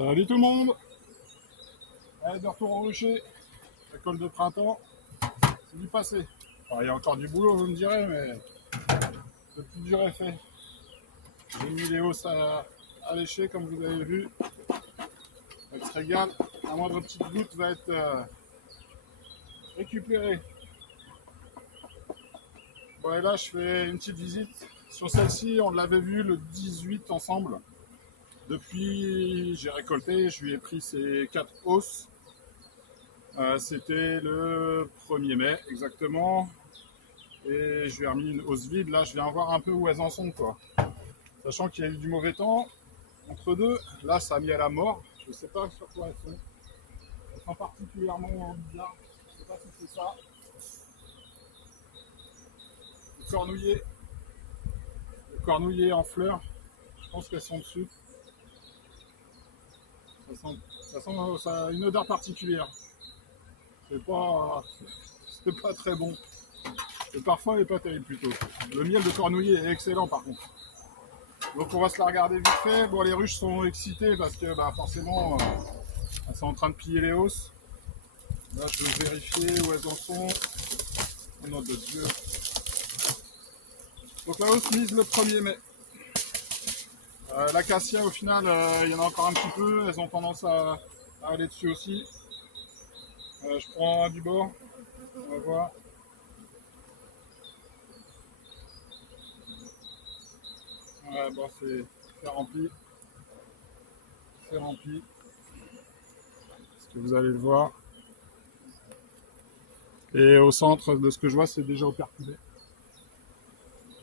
Salut tout le monde. Allez, de retour au rucher. L'école de printemps, c'est du passé. Enfin, il y a encore du boulot, vous me direz, mais le plus dur est fait. J'ai mis les hausses à lécher, comme vous avez vu. Elle se régale. La moindre petite goutte va être récupérée. Bon, et là, je fais une petite visite. Sur celle-ci, on l'avait vu le 18 ensemble. Depuis, j'ai récolté, je lui ai pris ses 4 hausses. C'était le 1er mai, exactement. Et je lui ai remis une hausse vide. Là, je viens voir un peu où elles en sont, quoi. Sachant qu'il y a eu du mauvais temps entre deux. Là, ça a mis à la mort. Je ne sais pas sur quoi elles sont. Elles sont particulièrement bizarres. Je ne sais pas si c'est ça. Le cornouiller en fleurs. Je pense qu'elles sont dessus. Ça a une odeur particulière. C'est pas très bon. Le parfum n'est pas terrible plutôt. Le miel de cornouiller est excellent par contre. Donc on va se la regarder vite fait. Bon, les ruches sont excitées parce que forcément elles sont en train de piller les hausses. Là je vais vérifier où elles en sont. Oh nom de Dieu. Donc la hausse mise le 1er mai. L'acacia au final il y en a encore un petit peu. Elles ont tendance à aller dessus aussi. Je prends un du bord. On va voir. Ouais, bon, c'est rempli. C'est rempli. Est-ce que vous allez le voir? Et au centre de ce que je vois, c'est déjà operculé.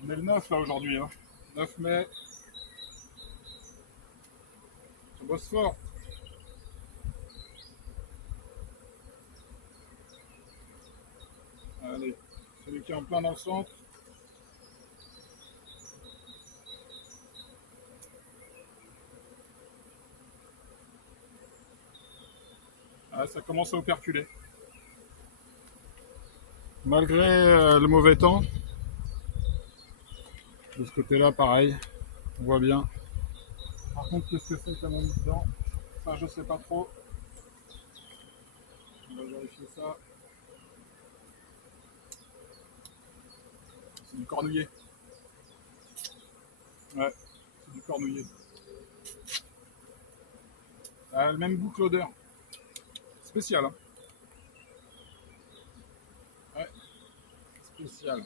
On est le 9 là aujourd'hui. Hein. 9 mai. Ça bosse fort. Allez, celui qui est en plein dans le centre. Ah, ça commence à operculer. Malgré le mauvais temps. De ce côté-là, pareil. On voit bien. Par contre, qu'est-ce que c'est qu'elle m'a mis dedans? Ça, je sais pas trop. On va vérifier ça. C'est du cornouiller. Ouais, c'est du cornouiller. Le même goût que l'odeur. Spécial. Hein. Ouais, spécial.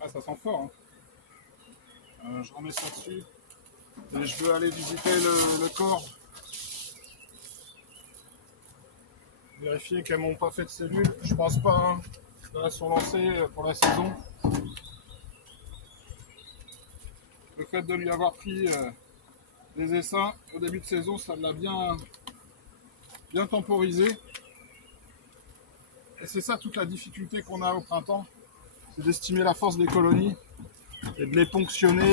Ah, ça sent fort. Hein. Je remets ça dessus. Et je veux aller visiter le corps. Vérifier qu'elles m'ont pas fait de cellules. Je pense pas. Hein. Elles sont lancées pour la saison. Le fait de lui avoir pris des essaims au début de saison, ça l'a bien temporisé. Et c'est ça toute la difficulté qu'on a au printemps, c'est d'estimer la force des colonies et de les ponctionner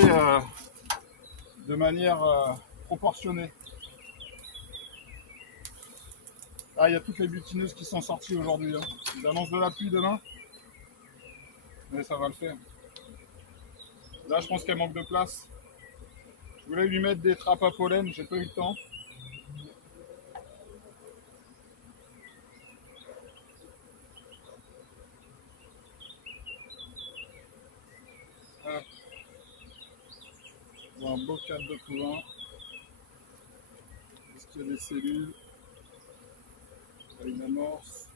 de manière proportionnée. Ah, il y a toutes les butineuses qui sont sorties aujourd'hui. Hein. Ils annoncent de la pluie demain, mais ça va le faire. Là, je pense qu'elle manque de place. Je voulais lui mettre des trappes à pollen, j'ai pas eu le temps. Un beau cadre de couvain. Est-ce qu'il y a des cellules? Il y a une amorce.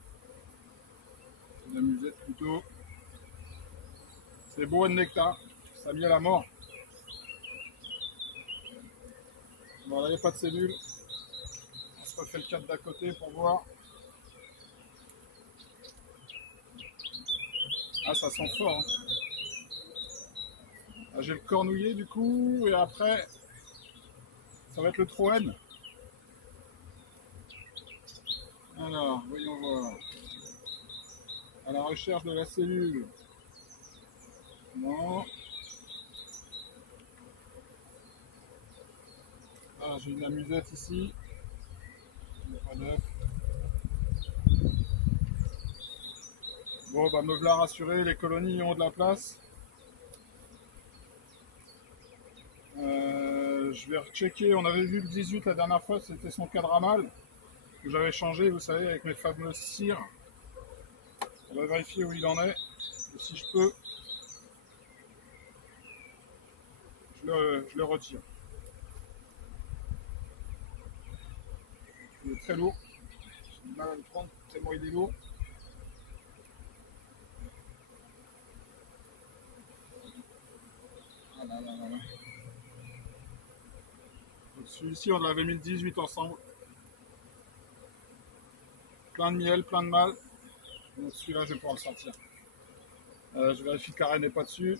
Une amusette plutôt. C'est beau de nectar. Ça a mis à la mort. Bon, là, il n'y a pas de cellules. On se refait le cadre d'à côté pour voir. Ah, ça sent fort. Hein. Ah, j'ai le cornouiller du coup. Et après, ça va être le troène. Alors, voyons voir. À la recherche de la cellule. Non. Ah, j'ai une amusette ici. Il n'y a pas d'œuf. Bon, me voilà rassuré, les colonies ont de la place. je vais rechecker. On avait vu le 18 la dernière fois, c'était son cadre à mâle. Que j'avais changé, vous savez, avec mes fameuses cires. On va vérifier où il en est. Et si je peux, je le retire. Il est très lourd. J'ai du mal à le prendre tellement il est lourd. Voilà, voilà, voilà. Donc celui-ci, on l'avait mis le 18 ensemble. Plein de miel, plein de mâle. Donc celui-là, je vais pouvoir le sortir. Je vérifie que la reine n'est pas dessus.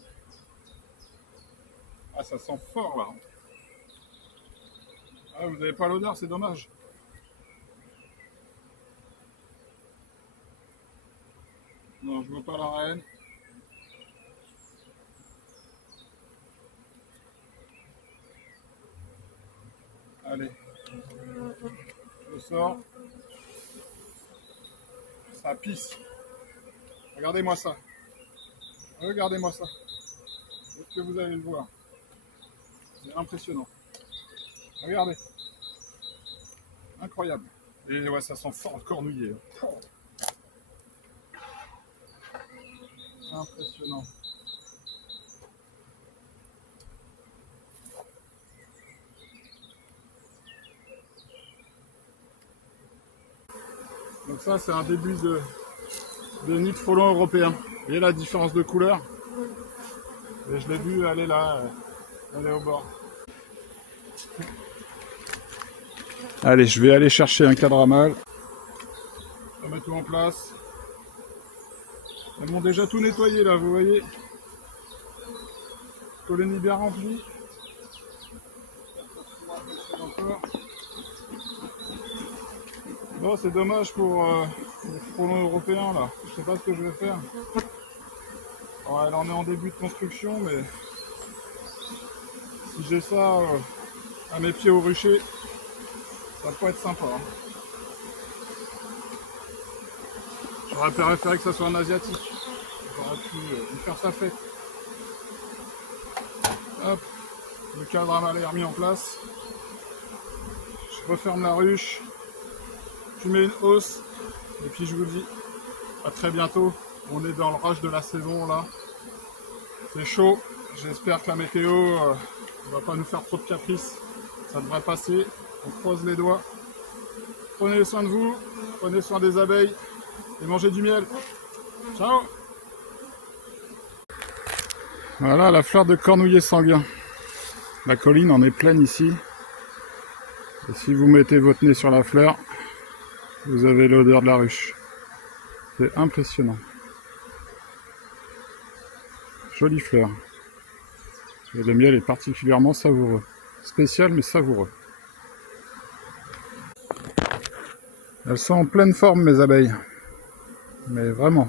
Ah, ça sent fort là. Ah, vous n'avez pas l'odeur, c'est dommage. Non, je ne vois pas la reine. Allez, je le sors. Ça pisse. Regardez-moi ça. Regardez-moi ça. Est-ce que vous allez le voir? C'est impressionnant. Regardez. Incroyable. Et ouais, ça sent fort le cornouiller. Impressionnant. Donc ça, c'est un début de nid de frelon européen. Vous voyez la différence de couleur? Et je l'ai vu aller là, aller au bord. Allez, je vais aller chercher un cadre à mâle. On va mettre tout en place. Elles m'ont déjà tout nettoyé là, vous voyez. Colonie bien remplie. Bon, c'est dommage pour les frelons européens là. Je sais pas ce que je vais faire. Alors, elle en est en début de construction, mais si j'ai ça à mes pieds au rucher, ça peut être sympa. Hein. J'aurais préféré que ça soit un asiatique. J'aurais pu lui faire sa fête. Hop, le cadre à mâle est remis en place. Je referme la ruche. Je mets une hausse. Et puis je vous dis à très bientôt. On est dans le rush de la saison là. C'est chaud. J'espère que la météo ne va pas nous faire trop de caprices. Ça devrait passer. On croise les doigts. Prenez soin de vous. Prenez soin des abeilles. Et mangez du miel. Ciao! Voilà la fleur de cornouiller sanguin. La colline en est pleine ici. Et si vous mettez votre nez sur la fleur, vous avez l'odeur de la ruche. C'est impressionnant. Jolie fleur. Et le miel est particulièrement savoureux. Spécial mais savoureux. Elles sont en pleine forme mes abeilles. Mais vraiment.